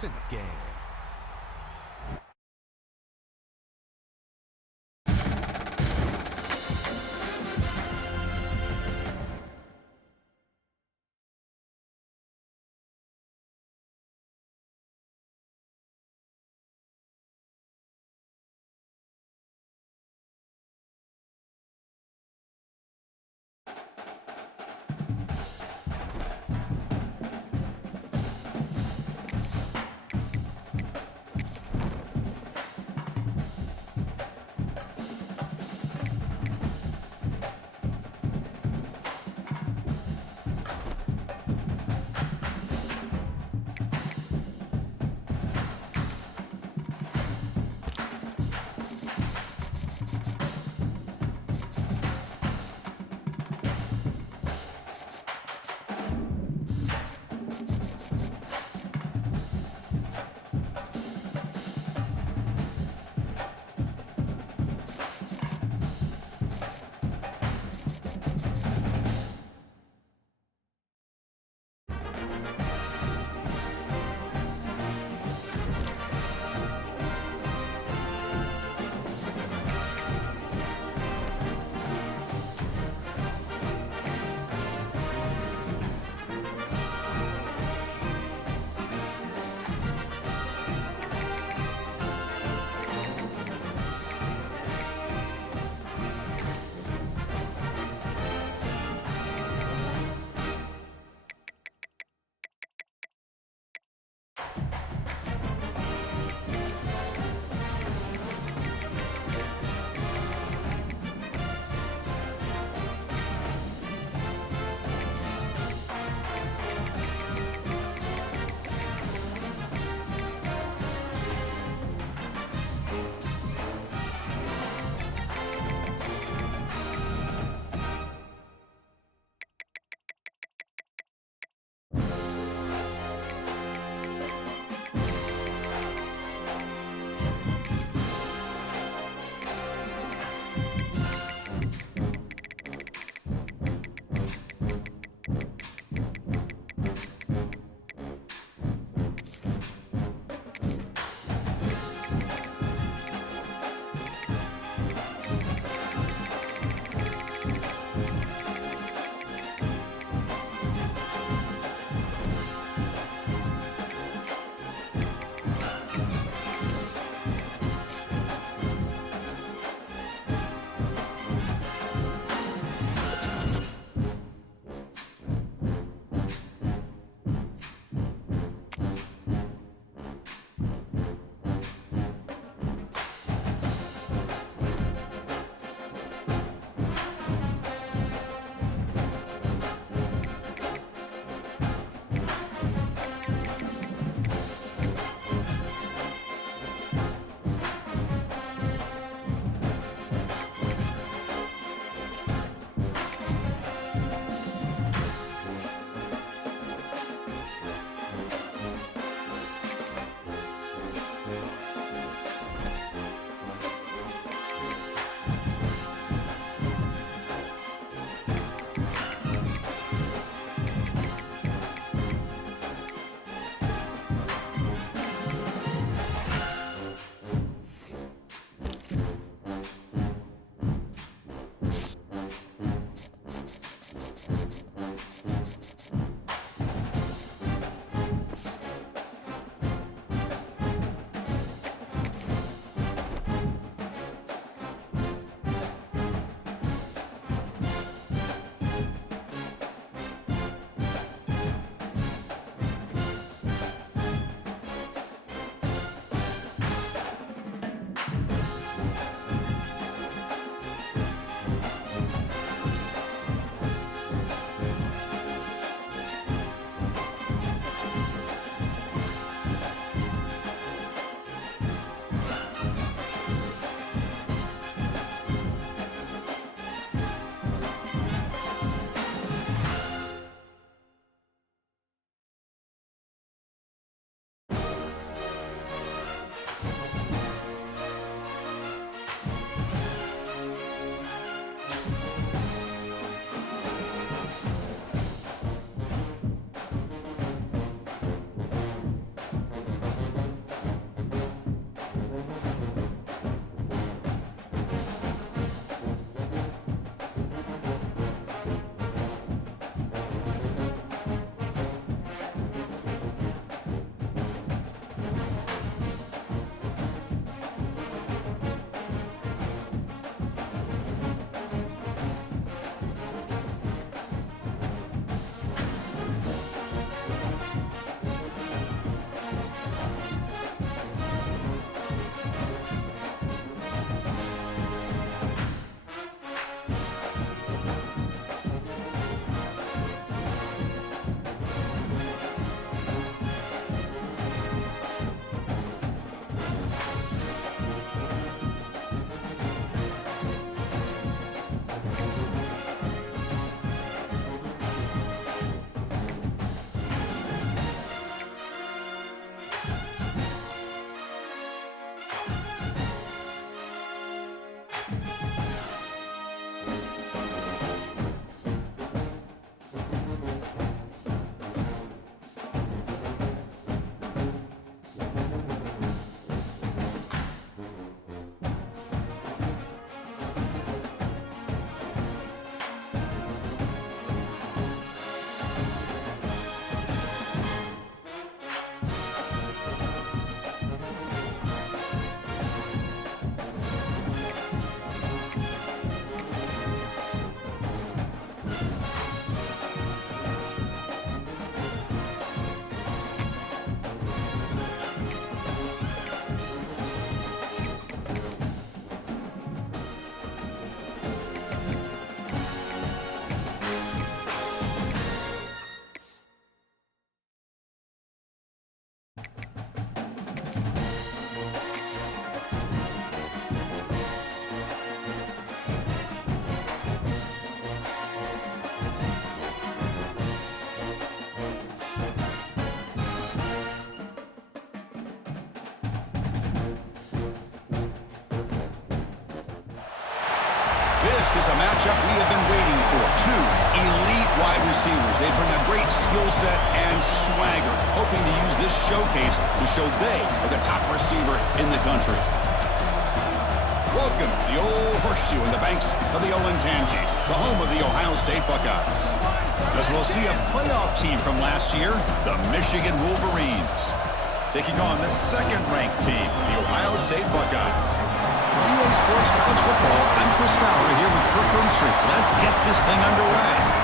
What's in the game? This is a matchup we have been waiting for. Two elite wide receivers. They bring a great skill set and swagger, hoping to use this showcase to show they are the top receiver in the country. Welcome to the Old Horseshoe in the banks of the Olentangy, the home of the Ohio State Buckeyes. As we'll see a playoff team from last year, the Michigan Wolverines, taking on the second-ranked team, the Ohio State Buckeyes. For EA Sports College Football, I'm Chris Fowler here with Kirk Herbstreit. Let's get this thing underway.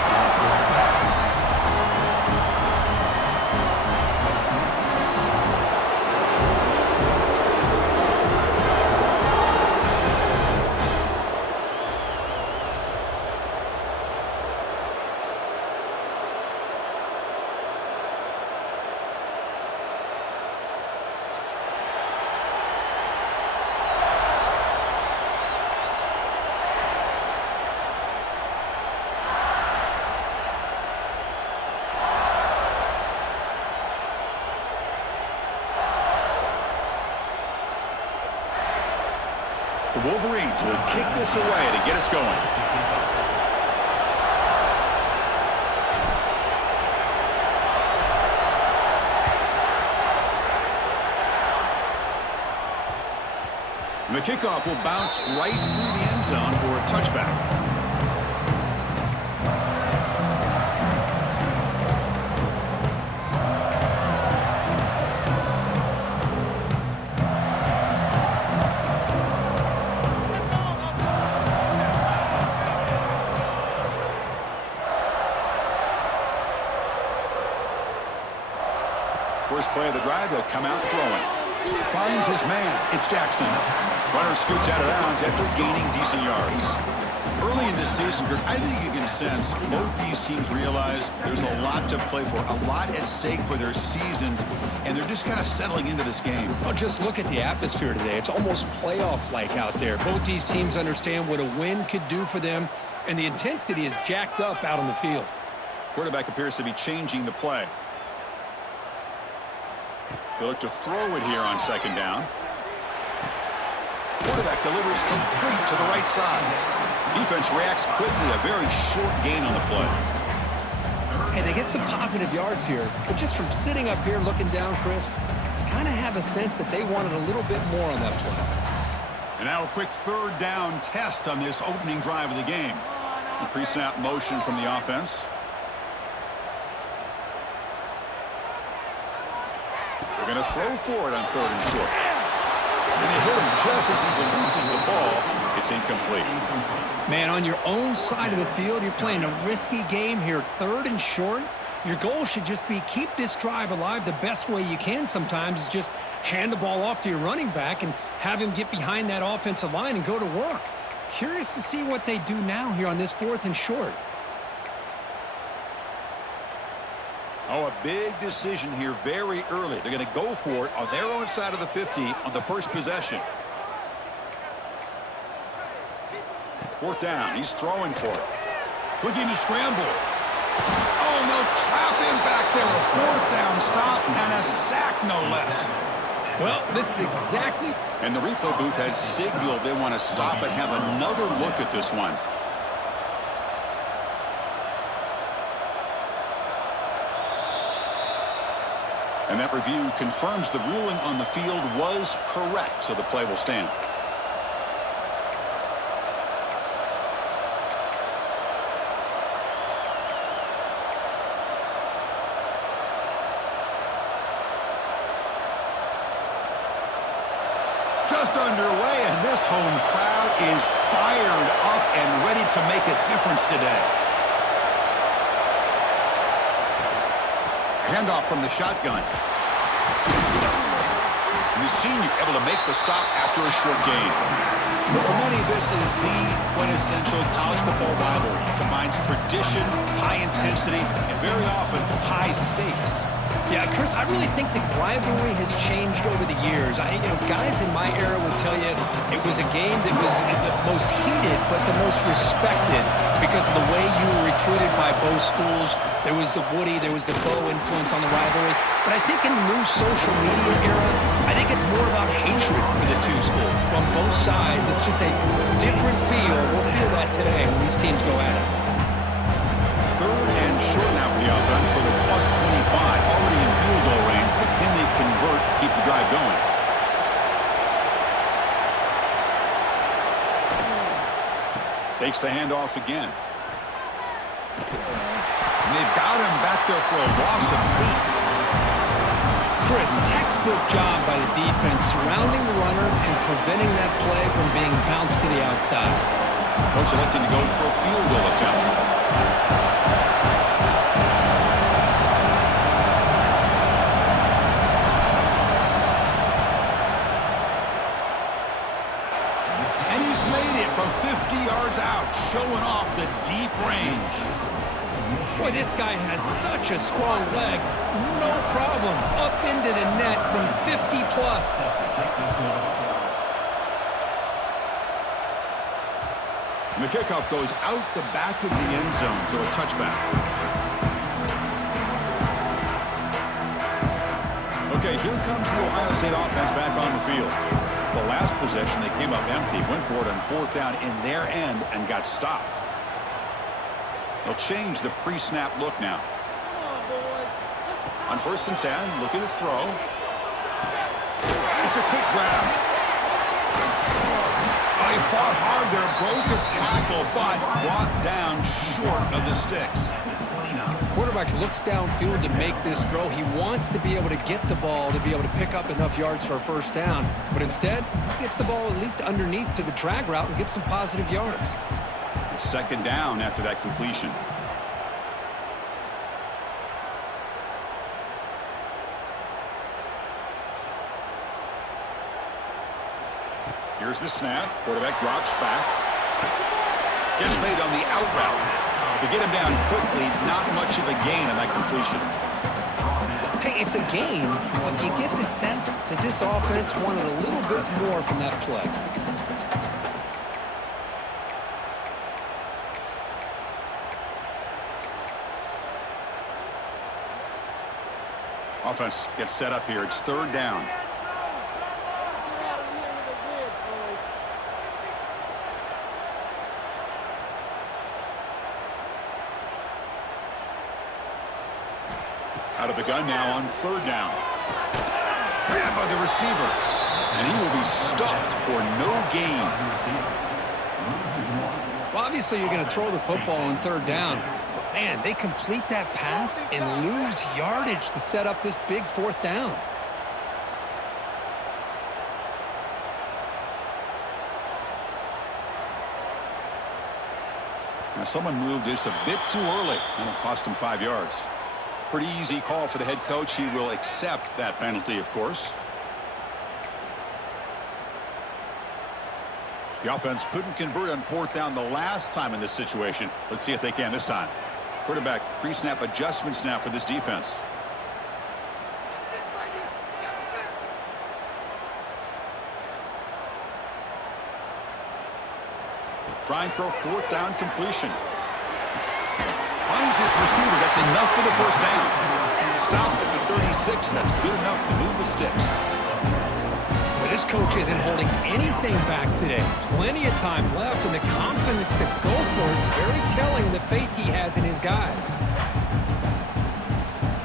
The Wolverines will kick this away to get us going. And the kickoff will bounce right through the end zone for a touchback. First play of the drive, they'll come out throwing. Finds his man. It's Jackson. Runner scoots out of bounds after gaining decent yards. Early in this season, Kirk, I think you can sense both these teams realize there's a lot to play for, a lot at stake for their seasons, and they're just kind of settling into this game. Well, just look at the atmosphere today. It's almost playoff-like out there. Both these teams understand what a win could do for them, and the intensity is jacked up out on the field. Quarterback appears to be changing the play. They look to throw it here on second down. Quarterback delivers complete to the right side. Defense reacts quickly, a very short gain on the play. Hey, they get some positive yards here, but just from sitting up here looking down, Chris, kind of have a sense that they wanted a little bit more on that play. And now a quick third down test on this opening drive of the game. A pre-snap motion from the offense. They're going to throw for it on third and short. And they hit him just as he releases the ball. It's incomplete. Man, on your own side of the field, you're playing a risky game here, third and short. Your goal should just be keep this drive alive the best way you can sometimes is just hand the ball off to your running back and have him get behind that offensive line and go to work. Curious to see what they do now here on this fourth and short. Oh, a big decision here very early. They're going to go for it on their own side of the 50 on the first possession. Fourth down. He's throwing for it. Looking to scramble. Oh, no, trap him back there. A fourth down stop and a sack, no less. Well, this is exactly... And the replay booth has signaled they want to stop and have another look at this one. And that review confirms the ruling on the field was correct, so the play will stand. Just underway, and this home crowd is fired up and ready to make a difference today. Handoff from the shotgun. And the senior able to make the stop after a short gain. But for many, this is the quintessential college football rivalry. It combines tradition, high intensity, and very often high stakes. Yeah, Chris, I really think the rivalry has changed over the years. Guys in my era would tell you it was a game that was the most heated but the most respected because of the way you were recruited by both schools. There was the Woody, there was the Bo influence on the rivalry. But I think in the new social media era, I think it's more about hatred for the two schools. From both sides, it's just a different feel. We'll feel that today when these teams go at it. Third and short now for the offense for the plus 25. Already in field goal range, but can they convert, keep the drive going? Takes the handoff again. And they've got him back there for a loss of 8. Chris, textbook job by the defense surrounding the runner and preventing that play from being bounced to the outside. Coach electing to go for a field goal attempt. And he's made it from 50 yards out, showing off the deep range. Boy, this guy has such a strong leg. No problem. Up into the net from 50 plus. And the kickoff goes out the back of the end zone, so a touchback. Okay, here comes the Ohio State offense back on the field. The last possession, they came up empty, went for it on fourth down in their end and got stopped. They'll change the pre-snap look now. On 1st and 10, looking to throw. It's a quick grab. Oh, he fought hard there, broke a tackle, but brought down short of the sticks. Quarterback looks downfield to make this throw. He wants to be able to get the ball to be able to pick up enough yards for a first down, but instead, he gets the ball at least underneath to the drag route and gets some positive yards. Second down after that completion. Here's the snap. Quarterback drops back. Gets made on the out route. To get him down quickly, not much of a gain on that completion. Hey, it's a gain, but you get the sense that this offense wanted a little bit more from that play. Offense gets set up here. It's third down. Out of the gun now on third down. Ran by the receiver. And he will be stuffed for no gain. Well, obviously you're going to throw the football on third down. But man, they complete that pass and lose yardage to set up this big fourth down. Now someone moved this a bit too early. And it'll cost him 5 yards. Pretty easy call for the head coach. He will accept that penalty, of course. The offense couldn't convert on fourth down the last time in this situation. Let's see if they can this time. Quarterback pre-snap adjustments now for this defense. Try and throw fourth down completion. Finds his receiver. That's enough for the first down. Stopped at the 36. That's good enough to move the sticks. But this coach isn't holding anything back today. Plenty of time left, and the confidence to go for it is very telling in the faith he has in his guys.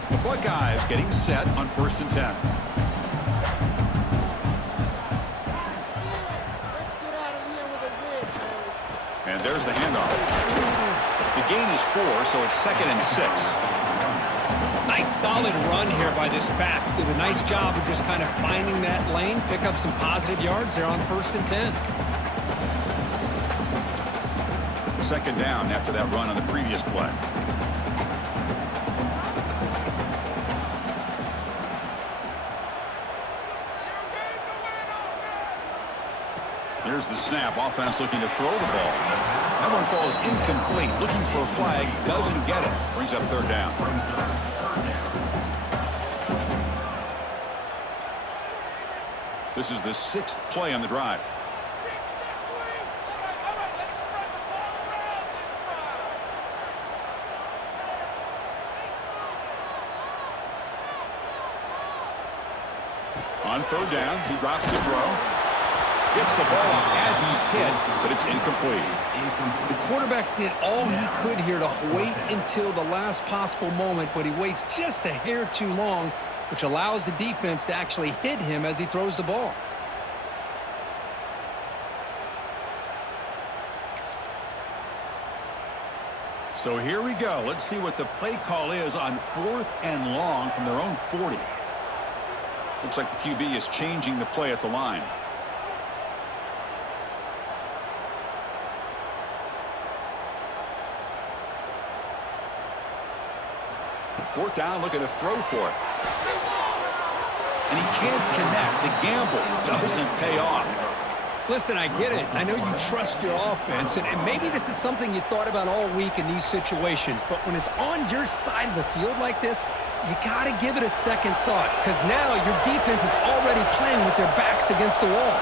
The Buckeyes getting set on 1st and 10. And there's the handoff. The gain is 4, so it's 2nd and 6. Nice solid run here by this back. Did a nice job of just kind of finding that lane, pick up some positive yards there on 1st and 10. 2nd down after that run on the previous play. Here's the snap. Offense looking to throw the ball. That one falls incomplete. Looking for a flag. Doesn't get it. Brings up third down. This is the 6th play on the drive. On third down, he drops to throw. Gets the ball off as he's hit, but it's incomplete. The quarterback did all he could here to wait until the last possible moment, but he waits just a hair too long, which allows the defense to actually hit him as he throws the ball. So here we go. Let's see what the play call is on 4th and long from their own 40. Looks like the QB is changing the play at the line. Fourth down, looking to throw for it. And he can't connect. The gamble doesn't pay off. Listen, I get it. I know you trust your offense, and maybe this is something you thought about all week in these situations, but when it's on your side of the field like this, you got to give it a second thought, because now your defense is already playing with their backs against the wall.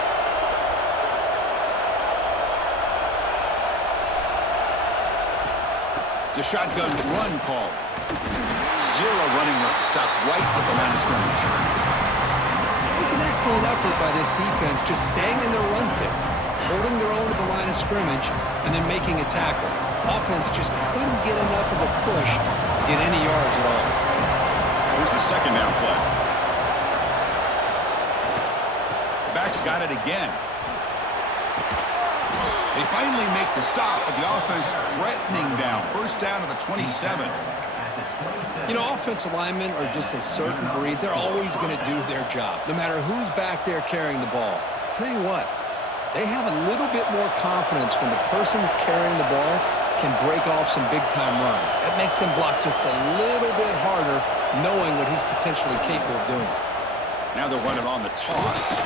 It's a shotgun run call. Zero running room. Stop right at the line of scrimmage. It was an excellent effort by this defense, just staying in their run fits, holding their own at the line of scrimmage, and then making a tackle. Offense just couldn't get enough of a push to get any yards at all. Here's the second down play. The back's got it again. They finally make the stop, but the offense threatening down. First down to the 27. You know, offensive linemen are just a certain breed. They're always going to do their job, no matter who's back there carrying the ball. I'll tell you what, they have a little bit more confidence when the person that's carrying the ball can break off some big-time runs. That makes them block just a little bit harder, knowing what he's potentially capable of doing. Now they're running on the toss.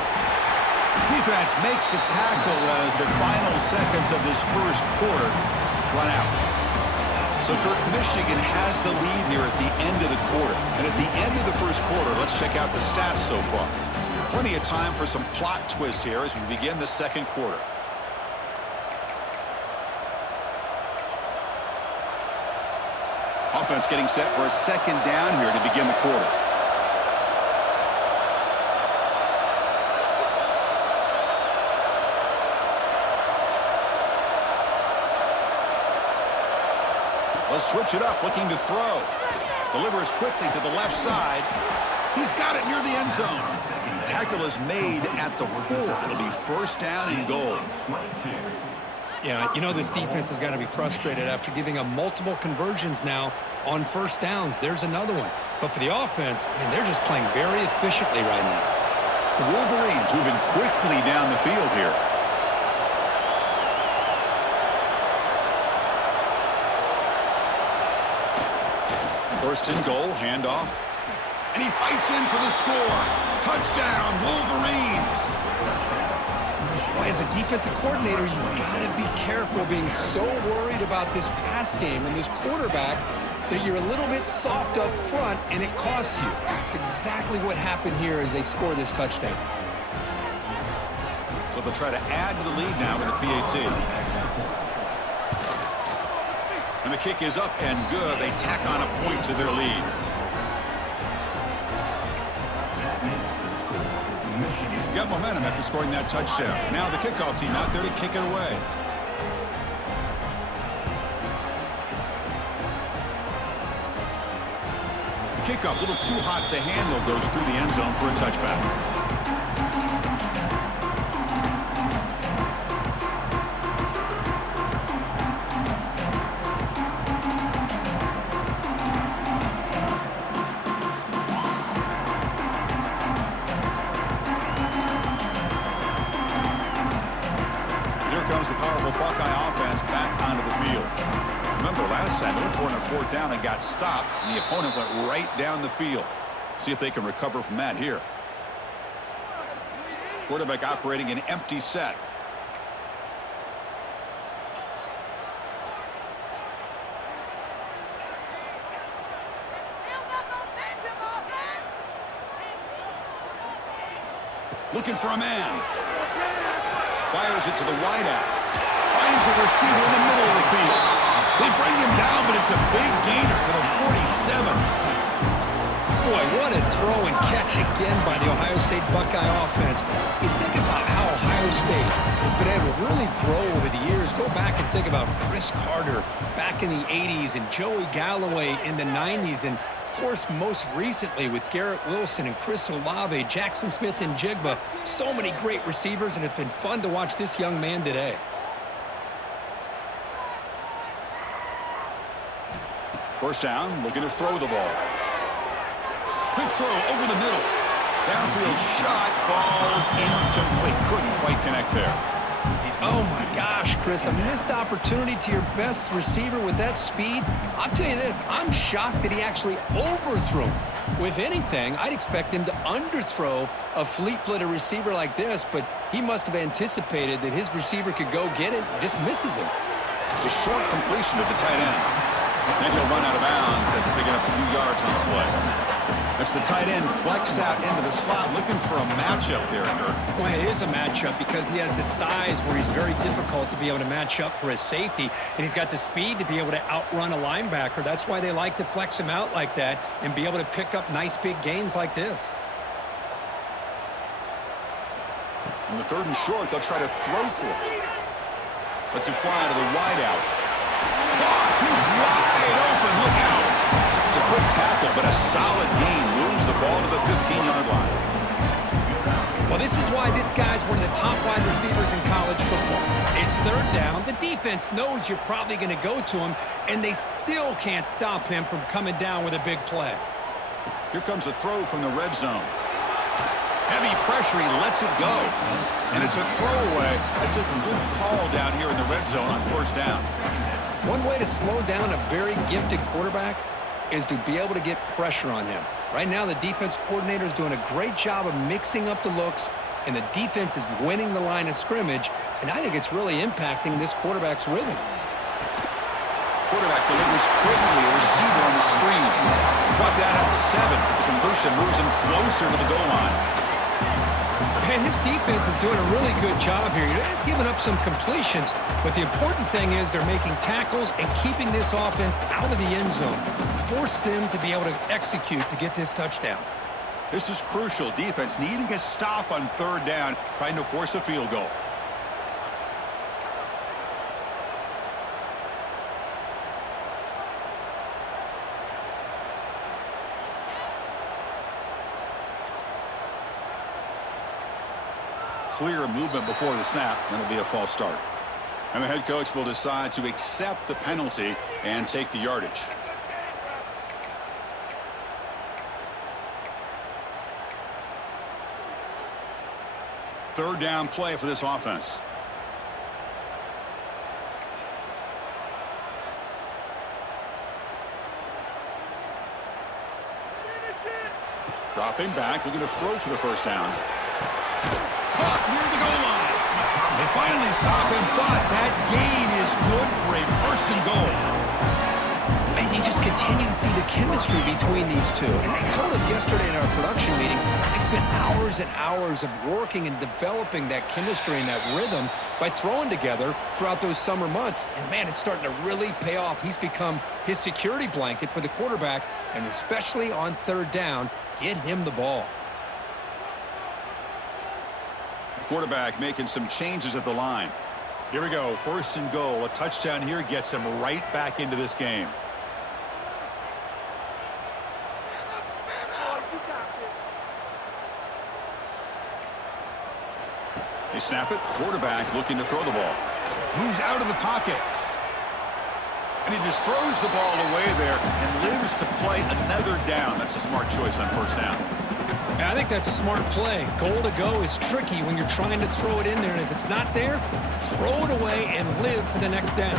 Defense makes the tackle as the final seconds of this first quarter run out. So, Kirk, Michigan has the lead here at the end of the quarter. And at the end of the first quarter, let's check out the stats so far. Plenty of time for some plot twists here as we begin the second quarter. Offense getting set for a second down here to begin the quarter. Let's switch it up, looking to throw. Delivers quickly to the left side. He's got it near the end zone. Tackle is made at the 4. It'll be first down and goal. Yeah, you know this defense has got to be frustrated after giving up multiple conversions now on first downs. There's another one. But for the offense, man, they're just playing very efficiently right now. The Wolverines moving quickly down the field here. First and goal, handoff. And he fights in for the score. Touchdown, Wolverines. Boy, as a defensive coordinator, you've got to be careful being so worried about this pass game and this quarterback that you're a little bit soft up front and it costs you. It's exactly what happened here as they score this touchdown. So they'll try to add to the lead now with the PAT. And the kick is up and good. They tack on a point to their lead. Got momentum after scoring that touchdown. Now the kickoff team out there to kick it away. The kickoff, a little too hot to handle, goes through the end zone for a touchback. Comes the powerful Buckeye offense back onto the field. Remember, last time they went for it on fourth down and got stopped, and the opponent went right down the field. See if they can recover from that here. Quarterback operating an empty set. Looking for a man. Fires it to the wideout. Finds a receiver in the middle of the field. They bring him down, but it's a big gainer for the 47. Boy, what a throw and catch again by the Ohio State Buckeye offense. You think about how Ohio State has been able to really grow over the years. Go back and think about Chris Carter back in the 80s and Joey Galloway in the 90s. And, of course, most recently with Garrett Wilson and Chris Olave, Jackson Smith and Jigba. So many great receivers, and it's been fun to watch this young man today. First down, looking to throw the ball. Quick throw over the middle. Downfield shot falls incomplete. Couldn't quite connect there. Oh, my gosh, Chris, a missed opportunity to your best receiver with that speed. I'll tell you this, I'm shocked that he actually overthrew. With anything, I'd expect him to underthrow a fleet-footed receiver like this, but he must have anticipated that his receiver could go get it, just misses him. A short completion to the tight end. Then he'll run out of bounds after picking up a few yards on the play. That's the tight end flexed out into the slot, looking for a matchup there, Kirk. Well, it is a matchup because he has the size where he's very difficult to be able to match up for his safety, and he's got the speed to be able to outrun a linebacker. That's why they like to flex him out like that and be able to pick up nice big gains like this. On the third and short, they'll try to throw for it. Lets it fly to the wideout. He's wide open. Look out. It's a quick tackle, but a solid gain moves the ball to the 15-yard line. Well, this is why this guy's one of the top wide receivers in college football. It's third down. The defense knows you're probably going to go to him, and they still can't stop him from coming down with a big play. Here comes a throw from the red zone. Heavy pressure, he lets it go. And it's a throwaway. It's a good call down here in the red zone on first down. One way to slow down a very gifted quarterback is to be able to get pressure on him. Right now, the defense coordinator is doing a great job of mixing up the looks, and the defense is winning the line of scrimmage, and I think it's really impacting this quarterback's rhythm. Quarterback delivers quickly, a receiver on the screen. Brought down at the 7. The conversion moves him closer to the goal line. And his defense is doing a really good job here. They're giving up some completions, but the important thing is they're making tackles and keeping this offense out of the end zone. Force them to be able to execute to get this touchdown. This is crucial. Defense needing a stop on third down, trying to force a field goal. Clear movement before the snap, and it'll be a false start. And the head coach will decide to accept the penalty and take the yardage. Third down play for this offense. Dropping back, looking to throw for the first down. Caught near the goal line. They finally stop him, but that gain is good for a first and goal. And you just continue to see the chemistry between these two. And they told us yesterday in our production meeting, they spent hours and hours of working and developing that chemistry and that rhythm by throwing together throughout those summer months. And, man, it's starting to really pay off. He's become his security blanket for the quarterback, and especially on third down, get him the ball. Quarterback making some changes at the line. Here we go, first and goal. A touchdown here gets him right back into this game. They snap it. Quarterback looking to throw the ball. Moves out of the pocket. And he just throws the ball away there and lives to play another down. That's a smart choice on first down. I think that's a smart play. Goal to go is tricky when you're trying to throw it in there, and if it's not there, throw it away and live for the next down.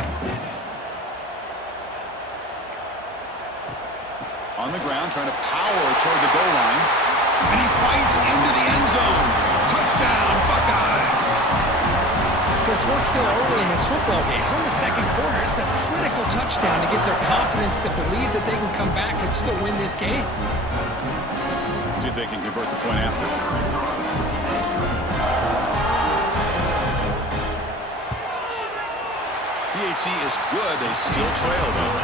On the ground, trying to power toward the goal line. And he fights into the end zone. Touchdown, Buckeyes! Chris, we're still early in this football game. We're in the second quarter. It's a critical touchdown to get their confidence to believe that they can come back and still win this game. See if they can convert the point after. PHC is good. They still trail, though.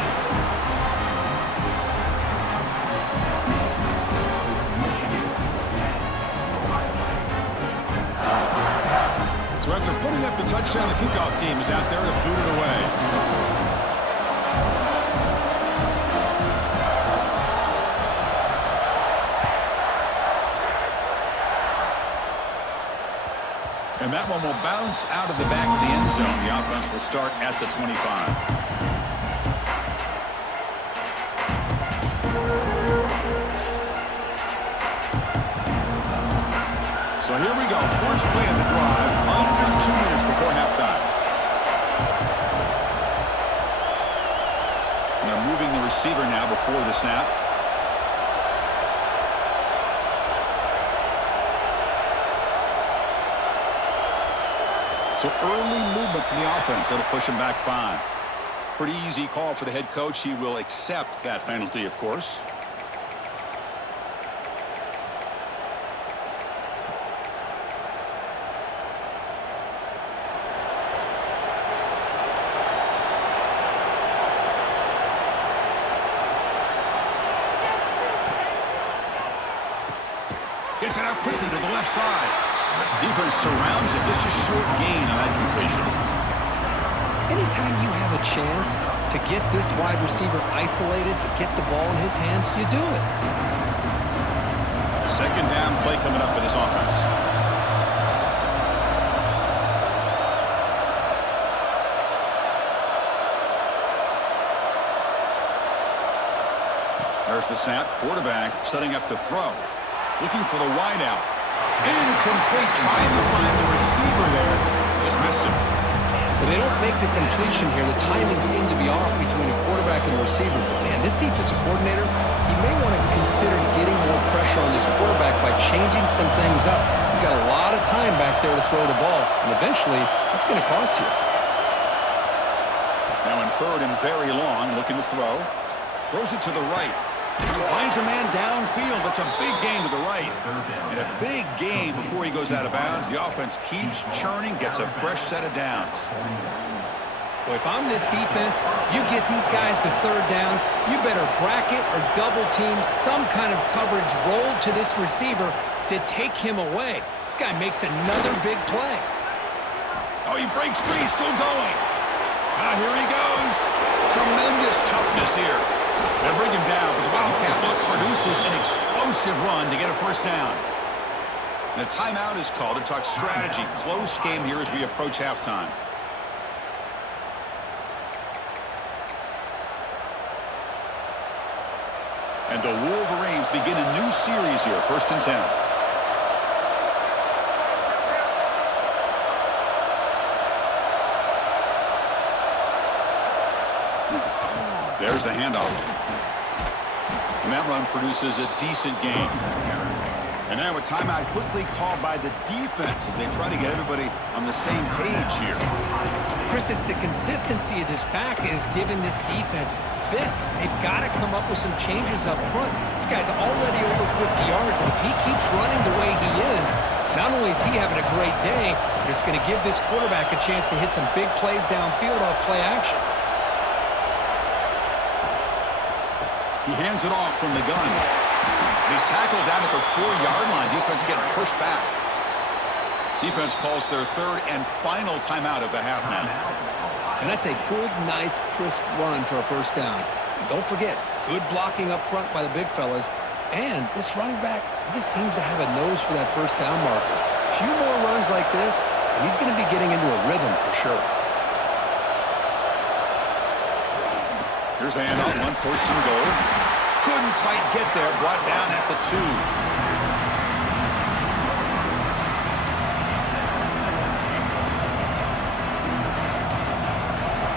Touchdown, the kickoff team is out there to boot it away. And that one will bounce out of the back of the end zone. The offense will start at the 25. So here we go. First play of the drive. Under 2 minutes before halftime. They're moving the receiver now before the snap. So early movement from the offense. That'll push him back 5. Pretty easy call for the head coach. He will accept that penalty, of course. Gets it out quickly to the left side. Defense surrounds it. Just a short gain on that completion. Anytime you have a chance to get this wide receiver isolated, to get the ball in his hands, you do it. Second down play coming up for this offense. There's the snap. Quarterback setting up to throw. Looking for the wideout. Incomplete. Trying to find the receiver there. Just missed him. But they don't make the completion here. The timing seemed to be off between a quarterback and a receiver. But man, this defensive coordinator, he may want to consider getting more pressure on this quarterback by changing some things up. You've got a lot of time back there to throw the ball, and eventually that's going to cost you. Now in third and very long, looking to throw. Throws it to the right. Finds a man downfield. That's a big gain to the right. And a big gain before he goes out of bounds. The offense keeps churning, gets a fresh set of downs. Well, if I'm this defense, you get these guys to third down, you better bracket or double team some kind of coverage rolled to this receiver to take him away. This guy makes another big play. Oh, he breaks free, still going. Ah, here he goes. Tremendous toughness here. They'll bring him down, but the Wildcat look produces an explosive run to get a first down. And a timeout is called to talk strategy. Close game here as we approach halftime. And the Wolverines begin a new series here, 1st and 10. There's the handoff. And that run produces a decent gain. And now a timeout quickly called by the defense as they try to get everybody on the same page here. Chris, it's the consistency of this back is giving this defense fits. They've got to come up with some changes up front. This guy's already over 50 yards, and if he keeps running the way he is, not only is he having a great day, but it's going to give this quarterback a chance to hit some big plays downfield off play action. He hands it off from the gun. He's tackled down at the 4-yard line. Defense getting pushed back. Defense calls their third and final timeout of the half now. And that's a good, nice, crisp run for a first down. Don't forget, good blocking up front by the big fellas. And this running back, he just seems to have a nose for that first down marker. A few more runs like this, and he's going to be getting into a rhythm for sure. Here's the handoff, 1st and goal. Couldn't quite get there, brought down at the 2.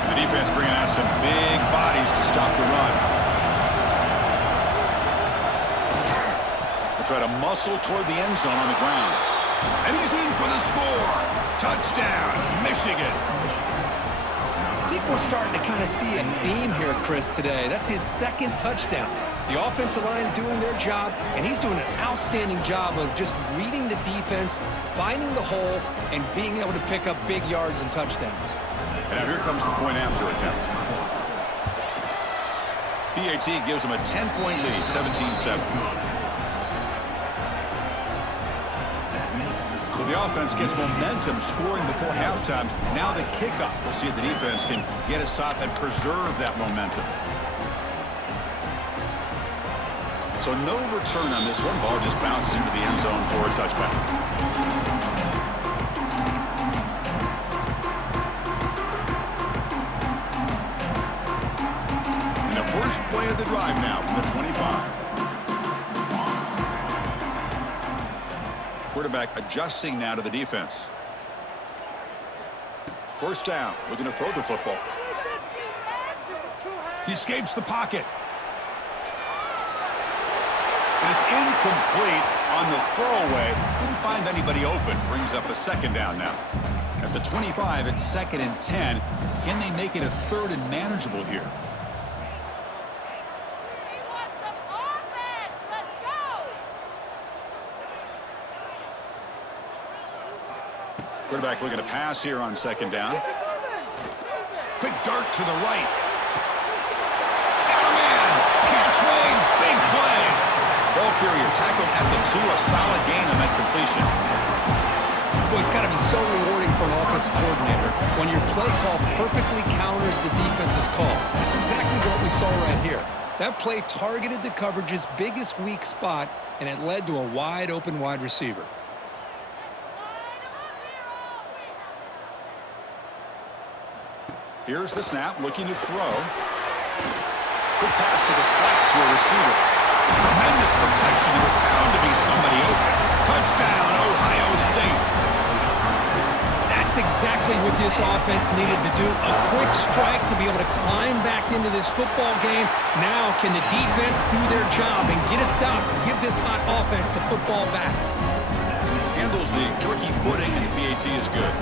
And the defense bringing out some big bodies to stop the run. They'll try to muscle toward the end zone on the ground. And he's in for the score. Touchdown, Michigan. I think we're starting to kind of see a theme here, Chris, today. That's his second touchdown. The offensive line doing their job, and he's doing an outstanding job of just reading the defense, finding the hole, and being able to pick up big yards and touchdowns. And now here comes the point after attempt. PAT gives him a 10-point lead, 17-7. So So the offense gets momentum scoring before halftime. Now the kickoff. We'll see if the defense can get a stop and preserve that momentum. So no return on this one. Ball just bounces into the end zone for a touchback. And the first play of the drive now from the 25. Quarterback adjusting now to the defense. First down. Looking to throw the football. He escapes the pocket. And it's incomplete on the throwaway. Didn't find anybody open. Brings up a second down now. At the 25, it's 2nd and 10. Can they make it a 3rd and manageable here? Quarterback looking to pass here on 2nd down. Quick dart to the right. Got a man. Catch made. Big play. Ball carrier tackled at the 2. A solid gain on that completion. Boy, it's got to be so rewarding for an offensive coordinator when your play call perfectly counters the defense's call. That's exactly what we saw right here. That play targeted the coverage's biggest weak spot, and it led to a wide open wide receiver. Here's the snap, looking to throw. Quick pass to the flat to a receiver. Tremendous protection. There was bound to be somebody open. Touchdown, Ohio State. That's exactly what this offense needed to do. A quick strike to be able to climb back into this football game. Now can the defense do their job and get a stop? Give this hot offense the football back. Handles the tricky footing, and the PAT is good.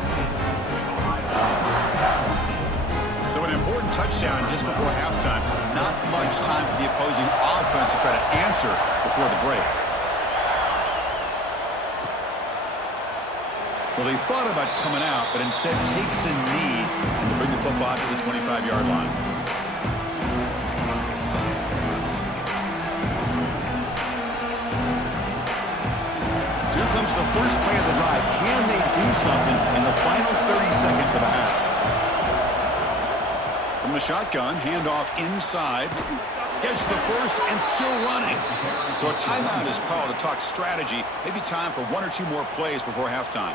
So an important touchdown just before halftime. Not much time for the opposing offense to try to answer before the break. Well, they thought about coming out, but instead takes a knee and to bring the football to the 25-yard line. So here comes the first play of the drive. Can they do something in the final 30 seconds of the half? From the shotgun, handoff inside. Gets the first and still running. So a timeout is called to talk strategy. Maybe time for 1 or 2 more plays before halftime.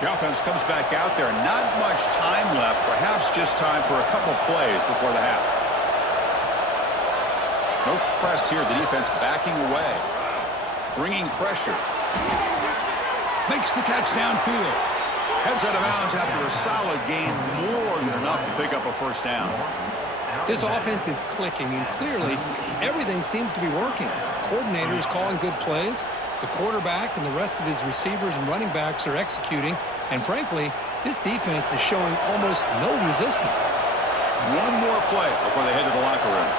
The offense comes back out there. Not much time left. Perhaps just time for a couple plays before the half. No press here. The defense backing away. Bringing pressure. Makes the catch downfield. Heads out of bounds after a solid gain. More than enough to pick up a first down. This offense is clicking, and clearly everything seems to be working. The coordinator is calling good plays. The quarterback and the rest of his receivers and running backs are executing. And frankly, this defense is showing almost no resistance. One more play before they head to the locker room.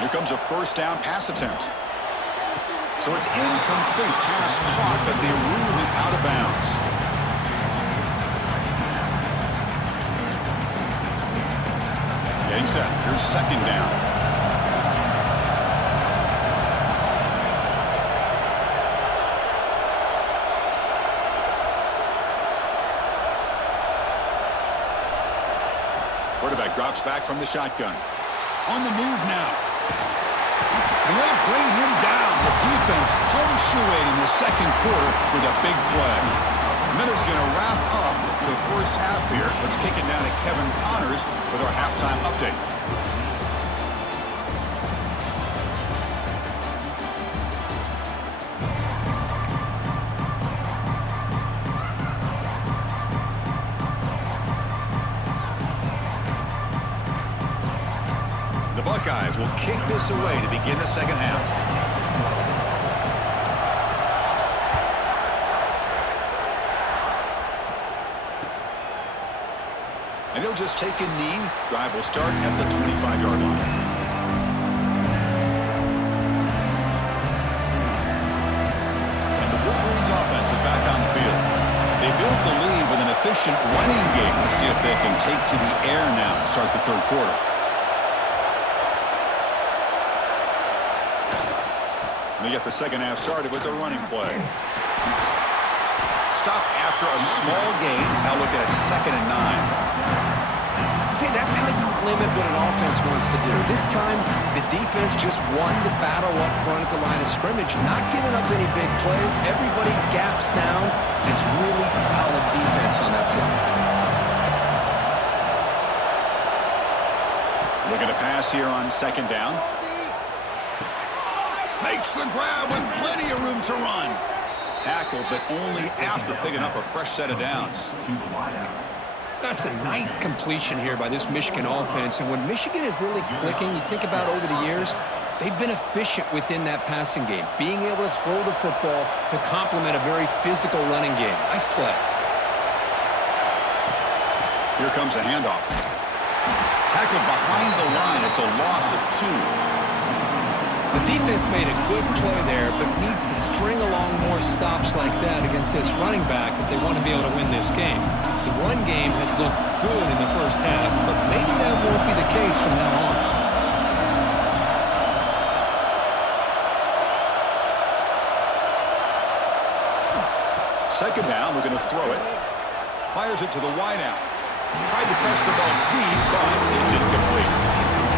Here comes a first down pass attempt. So it's incomplete. Pass caught, but they rule it out of bounds. Getting set. Here's 2nd down. Quarterback drops back from the shotgun. On the move now. And they'll bring him down. The defense punctuating the 2nd quarter with a big play. And then it's going to wrap up the first half here. Let's kick it down to Kevin Connors with our halftime update. The Buckeyes will kick this away to begin the second half. And he'll just take a knee. Drive will start at the 25-yard line. efficient running game. Let's see if they can take to the air now to start the third quarter. We get the second half started with a running play. Stop after a small gain. Now look at it, 2nd and 9. See, that's how you limit what an offense wants to do. This time, the defense just won the battle up front at the line of scrimmage, not giving up any big plays. Everybody's gap sound. It's really solid defense on that play. Looking to pass here on 2nd down. Makes the grab with plenty of room to run. Tackled, but only after picking up a fresh set of downs. That's a nice completion here by this Michigan offense. And when Michigan is really clicking, you think about over the years, they've been efficient within that passing game, being able to throw the football to complement a very physical running game. Nice play. Here comes a handoff. Tackled behind the line. It's a loss of 2. The defense made a good play there, but needs to string along more stops like that against this running back if they want to be able to win this game. The run game has looked good in the first half, but maybe that won't be the case from now on. Second down, we're going to throw it. Fires it to the wideout. Tried to press the ball deep, but it's incomplete.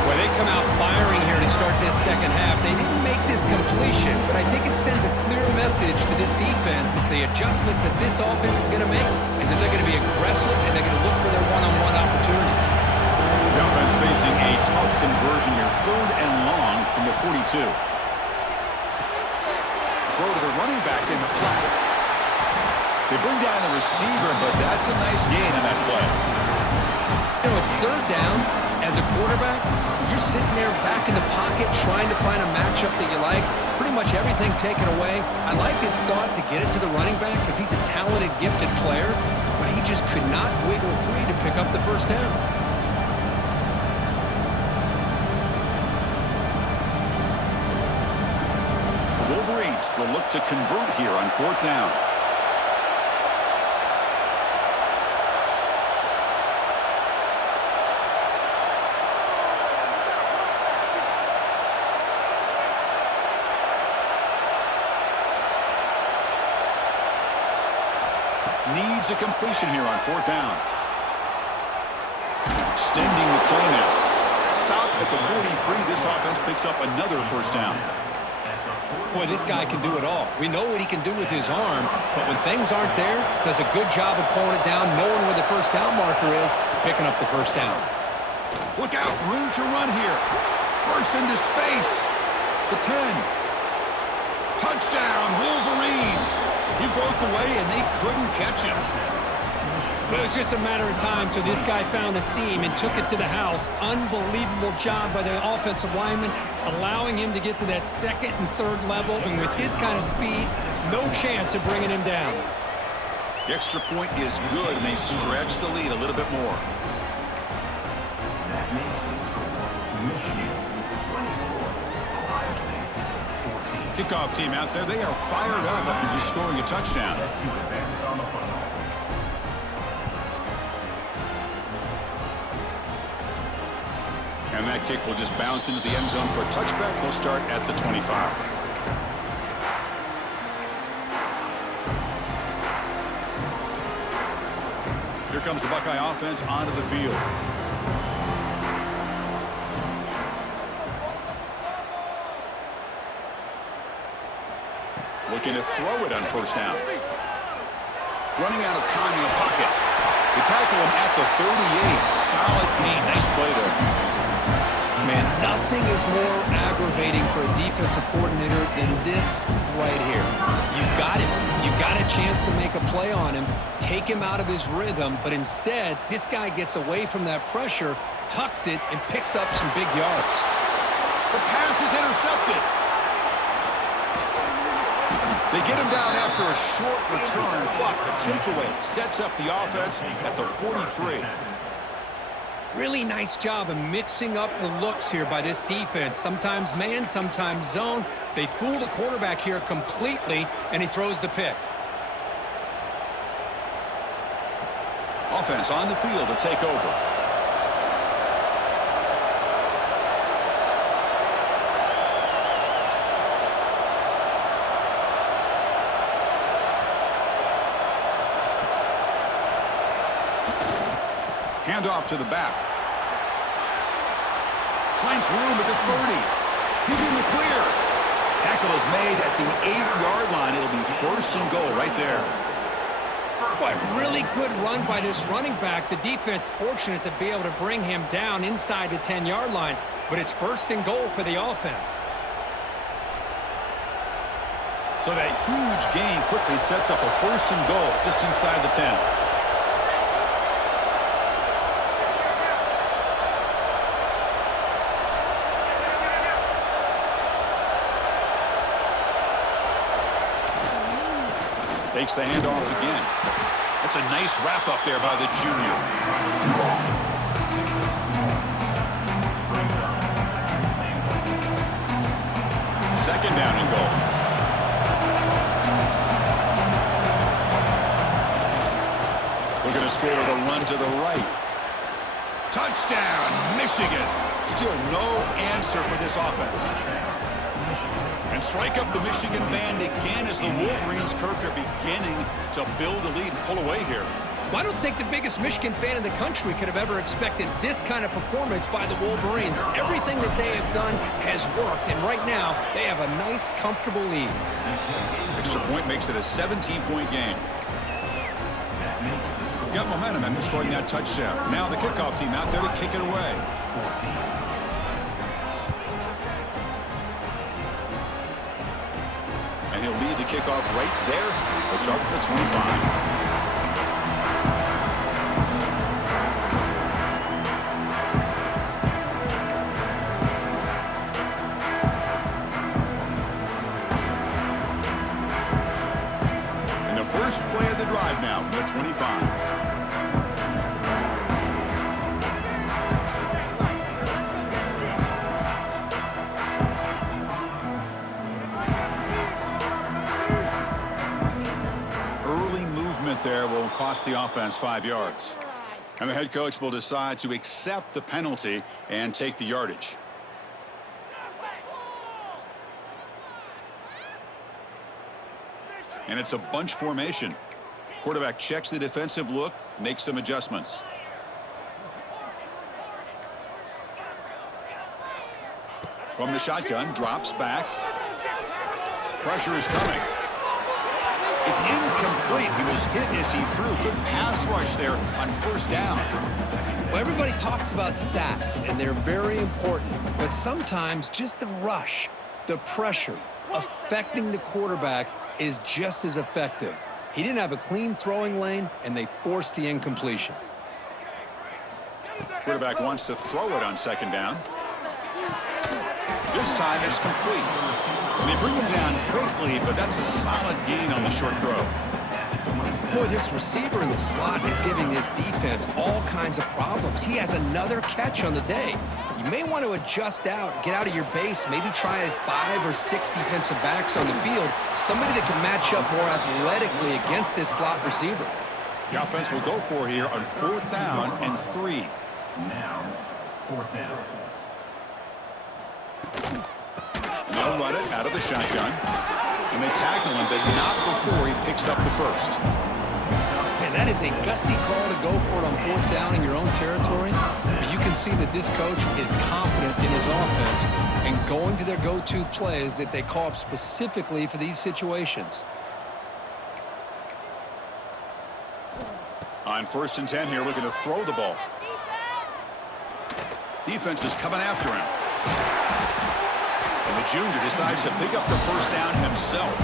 Well, they come out firing here to start this second half. They didn't make this completion, but I think it sends a clear message to this defense that the adjustments that this offense is going to make is that they're going to be aggressive and they're going to look for their one-on-one opportunities. The offense facing a tough conversion here. 3rd and long from the 42. Throw to the running back in the flat. They bring down the receiver, but that's a nice gain on that play. You know, it's 3rd down. As a quarterback, you're sitting there back in the pocket trying to find a matchup that you like. Pretty much everything taken away. I like his thought to get it to the running back because he's a talented, gifted player, but he just could not wiggle free to pick up the first down. The Wolverines will look to convert here on 4th down. Needs a completion here on 4th down. Extending the play now. Stop at the 43. This offense picks up another first down. Boy, this guy can do it all. We know what he can do with his arm, but when things aren't there, does a good job of pulling it down, knowing where the first down marker is, picking up the first down. Look out, room to run here. Bursts into space. The 10. Touchdown, Wolverines. He broke away, and they couldn't catch him. But it was just a matter of time till this guy found the seam and took it to the house. Unbelievable job by the offensive lineman, allowing him to get to that 2nd and 3rd level, and with his kind of speed, no chance of bringing him down. The extra point is good, and they stretch the lead a little bit more. That makes the score Michigan 24, Ohio State 14. Kickoff team out there, they are fired up after just scoring a touchdown. And that kick will just bounce into the end zone for a touchback. They'll start at the 25. Here comes the Buckeye offense onto the field. Looking to throw it on first down. Running out of time in the pocket. They tackle him at the 38. Solid gain. Nice play there. Man, nothing is more aggravating for a defensive coordinator than this right here. You've got him. You've got a chance to make a play on him, take him out of his rhythm, but instead, this guy gets away from that pressure, tucks it, and picks up some big yards. The pass is intercepted. They get him down after a short return, but the takeaway sets up the offense at the 43. Really nice job of mixing up the looks here by this defense. Sometimes man, sometimes zone. They fool the quarterback here completely, and he throws the pick. Offense on the field to take over. Handoff to the back. Finds room at the 30. He's in the clear. Tackle is made at the 8-yard line. It'll be first and goal right there. Boy, really good run by this running back. The defense fortunate to be able to bring him down inside the 10-yard line, but it's first and goal for the offense. So that huge gain quickly sets up a first and goal just inside the 10. Takes the handoff again. That's a nice wrap up there by the junior. Second down and goal. Looking to score with a run to the right. Touchdown, Michigan. Still no answer for this offense. And strike up the Michigan band again as the Wolverines, Kirk, are beginning to build a lead and pull away here. Well, I don't think the biggest Michigan fan in the country could have ever expected this kind of performance by the Wolverines. Everything that they have done has worked, and right now they have a nice, comfortable lead. Extra point makes it a 17-point game. Got momentum and scoring that touchdown. Now the kickoff team out there to kick it away. And he'll lead the kickoff right there. We'll start from the 25. And the first play of the drive now from the 25. There will cost the offense 5 yards. And the head coach will decide to accept the penalty and take the yardage. And it's a bunch formation. Quarterback checks the defensive look, makes some adjustments. From the shotgun, drops back. Pressure is coming. It's incomplete. He was hit as he threw. Good pass rush there on first down. Well, everybody talks about sacks, and they're very important. But sometimes just the rush, the pressure, affecting the quarterback is just as effective. He didn't have a clean throwing lane, and they forced the incompletion. Quarterback wants to throw it on second down. This time it's complete. And they bring him down quickly, but that's a solid gain on the short throw. Boy, this receiver in the slot is giving this defense all kinds of problems. He has another catch on the day. You may want to adjust out, get out of your base, maybe try 5 or 6 defensive backs on the field, somebody that can match up more athletically against this slot receiver. The offense will go for here on 4th down and 3. Now, 4th down. They'll run it out of the shotgun. And they tackle him, but not before he picks up the first. Man, that is a gutsy call to go for it on 4th down in your own territory. But you can see that this coach is confident in his offense and going to their go-to plays that they call up specifically for these situations. On 1st and 10 here, looking to throw the ball. Defense is coming after him. And the junior decides to pick up the first down himself.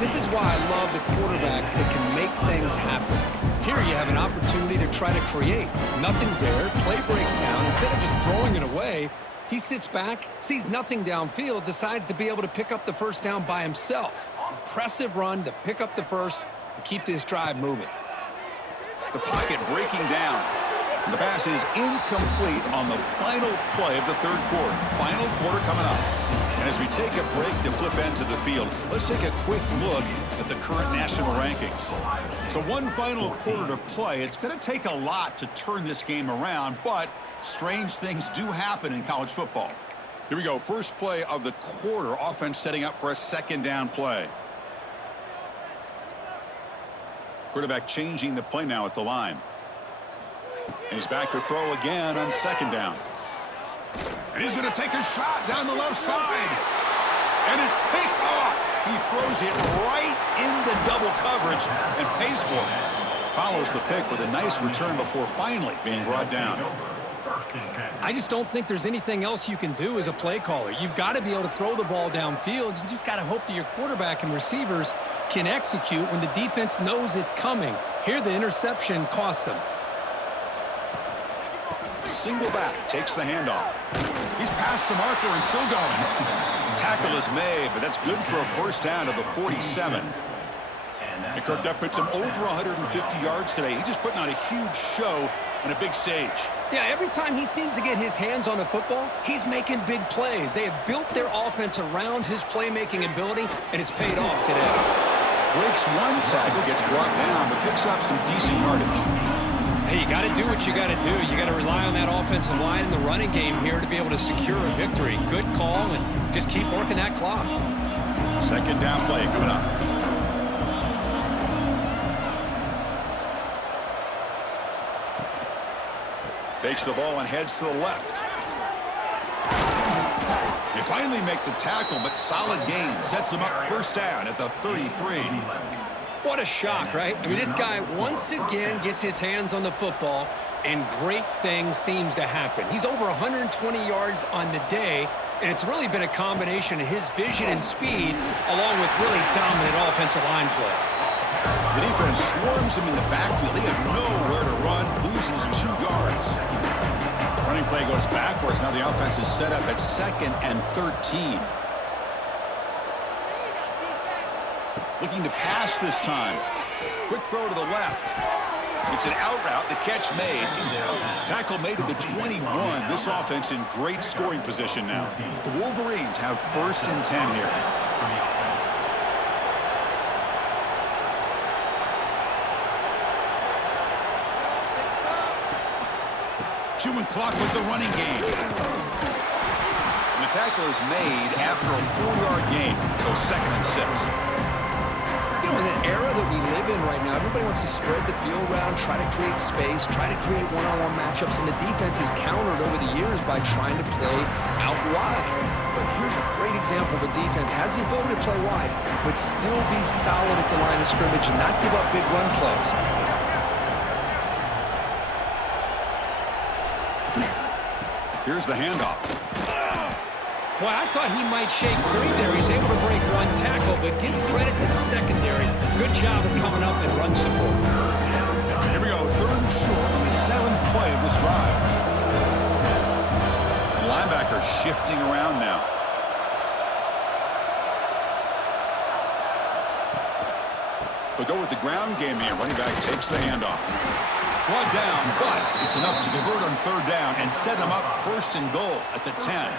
This is why I love the quarterbacks that can make things happen. Here you have an opportunity to try to create. Nothing's there, play breaks down. Instead of just throwing it away, he sits back, sees nothing downfield, decides to be able to pick up the first down by himself. Impressive run to pick up the first and keep this drive moving. The pocket breaking down. The pass is incomplete on the final play of the 3rd quarter. Final quarter coming up. And as we take a break to flip into the field, let's take a quick look at the current national rankings. So one final quarter to play. It's going to take a lot to turn this game around, but strange things do happen in college football. Here we go. First play of the quarter. Offense setting up for a second down play. Quarterback changing the play now at the line. And he's back to throw again on second down. And he's going to take a shot down the left side. And it's picked off. He throws it right into double coverage and pays for it. Follows the pick with a nice return before finally being brought down. I just don't think there's anything else you can do as a play caller. You've got to be able to throw the ball downfield. You just got to hope that your quarterback and receivers can execute when the defense knows it's coming. Here, the interception cost him. Single back, takes the handoff. He's past the marker and still going. Tackle is made, but that's good for a first down to the 47. And Kirk, that puts him over 150 yards today. He's just putting on a huge show on a big stage. Yeah, every time he seems to get his hands on the football, he's making big plays. They have built their offense around his playmaking ability, and it's paid off today. Breaks one tackle, gets brought down, but picks up some decent yardage. Hey, you got to do what you got to do. You got to rely on that offensive line in the running game here to be able to secure a victory. Good call, and just keep working that clock. Second down play coming up. Takes the ball and heads to the left. They finally make the tackle, but solid gain. Sets him up first down at the 33. What a shock, right? I mean, this guy once again gets his hands on the football, and great things seems to happen. He's over 120 yards on the day, and it's really been a combination of his vision and speed along with really dominant offensive line play. The defense swarms him in the backfield. He had nowhere to run, loses 2 yards. Running play goes backwards. Now the offense is set up at 2nd and 13. Looking to pass this time. Quick throw to the left. It's an out route. The catch made. Tackle made at the 21. This offense in great scoring position now. The Wolverines have 1st and 10 here. Chewing clock with the running game. And the tackle is made after a 4-yard gain. So 2nd and 6. You know, in the era that we live in right now, everybody wants to spread the field around, try to create space, try to create one-on-one matchups, and the defense is countered over the years by trying to play out wide. But here's a great example. The defense has the ability to play wide, but still be solid at the line of scrimmage and not give up big run plays. Here's the handoff. Boy, I thought he might shake free there. He's able to break one tackle, but give credit to the secondary. Good job of coming up and run support. Here we go, 3rd and short on the 7th play of this drive. The linebacker shifting around now. They'll go with the ground game here. Running back takes the handoff. Brought down, but it's enough to convert on 3rd down and set them up 1st and goal at the 10.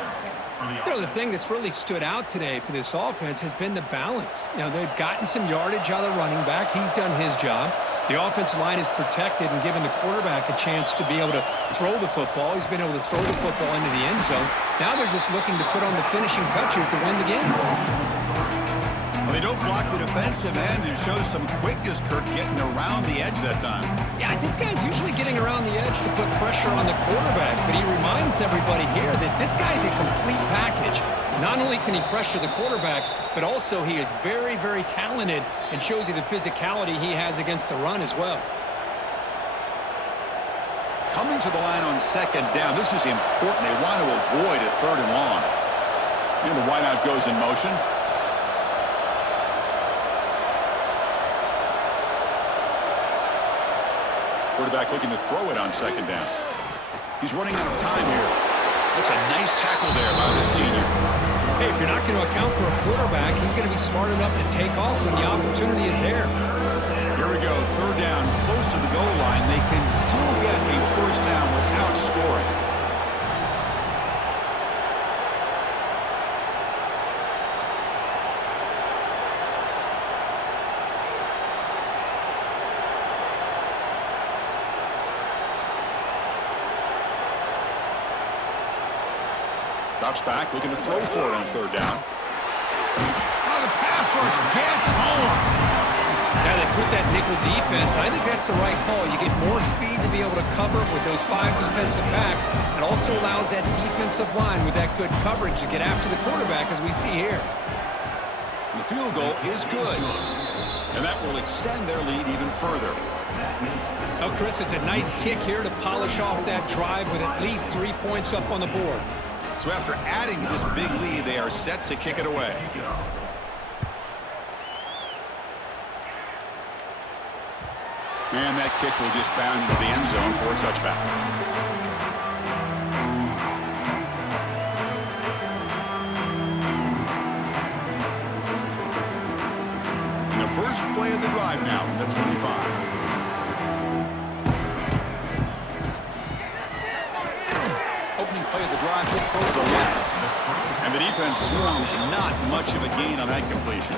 You know, the thing that's really stood out today for this offense has been the balance. Now, they've gotten some yardage out of the running back. He's done his job. The offensive line is protected and given the quarterback a chance to be able to throw the football. He's been able to throw the football into the end zone. Now they're just looking to put on the finishing touches to win the game. Well, they don't block the defensive end and show some quickness, Kirk, getting around the edge that time. Yeah, this guy's usually getting around the edge to put pressure on the quarterback, but he reminds everybody here that this guy's a complete package. Not only can he pressure the quarterback, but also he is very, very talented and shows you the physicality he has against the run as well. Coming to the line on 2nd down, this is important. They want to avoid a 3rd and long. And the wideout goes in motion. Quarterback looking to throw it on 2nd down. He's running out of time here. That's a nice tackle there by the senior. Hey, if you're not going to account for a quarterback, he's going to be smart enough to take off when the opportunity is there. Here we go, 3rd down, close to the goal line. They can still get a 1st down without scoring. Drops back, looking to throw for it on third down. Oh, the pass rush gets home. Now they put that nickel defense. I think that's the right call. You get more speed to be able to cover with those 5 defensive backs. It also allows that defensive line with that good coverage to get after the quarterback, as we see here. The field goal is good, and that will extend their lead even further. Oh, Chris, it's a nice kick here to polish off that drive with at least 3 points up on the board. So after adding to this big lead, they are set to kick it away. And that kick will just bound into the end zone for a touchback. And the first play of the drive now from the 25. Opening play of the drive, will throw to the left. And the defense swarms, not much of a gain on that completion.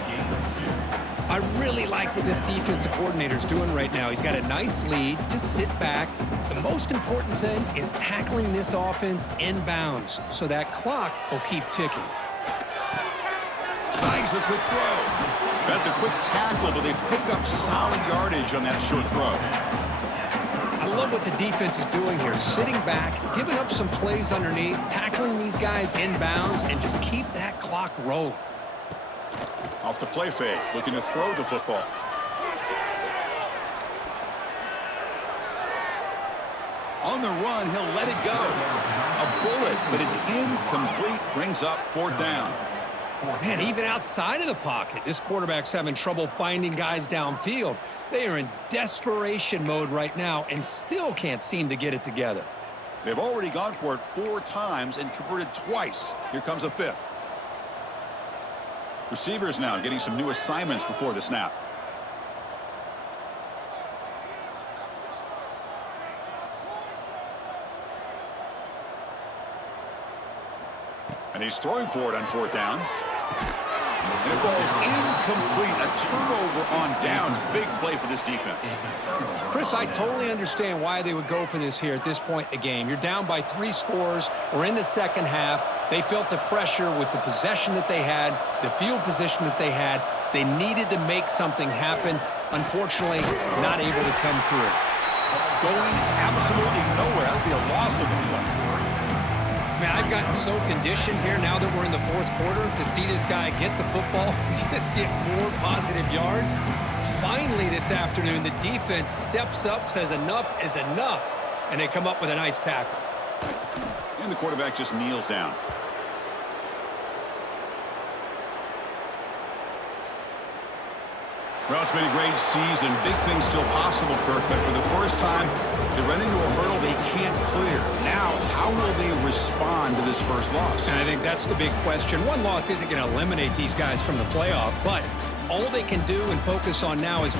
I really like what this defensive coordinator is doing right now. He's got a nice lead. Just sit back. The most important thing is tackling this offense inbounds so that clock will keep ticking. Snags the quick throw. That's a quick tackle, but they pick up solid yardage on that short throw. I love what the defense is doing here. Sitting back, giving up some plays underneath, tackling these guys inbounds, and just keep that clock rolling. Off the play fake, looking to throw the football. On the run, he'll let it go. A bullet, but it's incomplete, brings up fourth down. Man, even outside of the pocket, this quarterback's having trouble finding guys downfield. They are in desperation mode right now and still can't seem to get it together. They've already gone for it 4 times and converted twice. Here comes a 5th. Receivers now getting some new assignments before the snap. And he's throwing for it on 4th down. And it falls incomplete. A turnover on downs. Big play for this defense. Chris, I totally understand why they would go for this here at this point in the game. You're down by 3 scores. We're in the second half. They felt the pressure with the possession that they had, the field position that they had. They needed to make something happen. Unfortunately, not able to come through. Going absolutely nowhere. That would be a loss of the play. Man, I've gotten so conditioned here now that we're in the 4th quarter to see this guy get the football, just get more positive yards. Finally this afternoon, the defense steps up, says enough is enough, and they come up with a nice tackle. And the quarterback just kneels down. Well, it's been a great season. Big things still possible, Kirk, but for the first time, they run into a hurdle they can't clear. Now, how will they respond to this first loss? And I think that's the big question. One loss isn't going to eliminate these guys from the playoff, but all they can do and focus on now is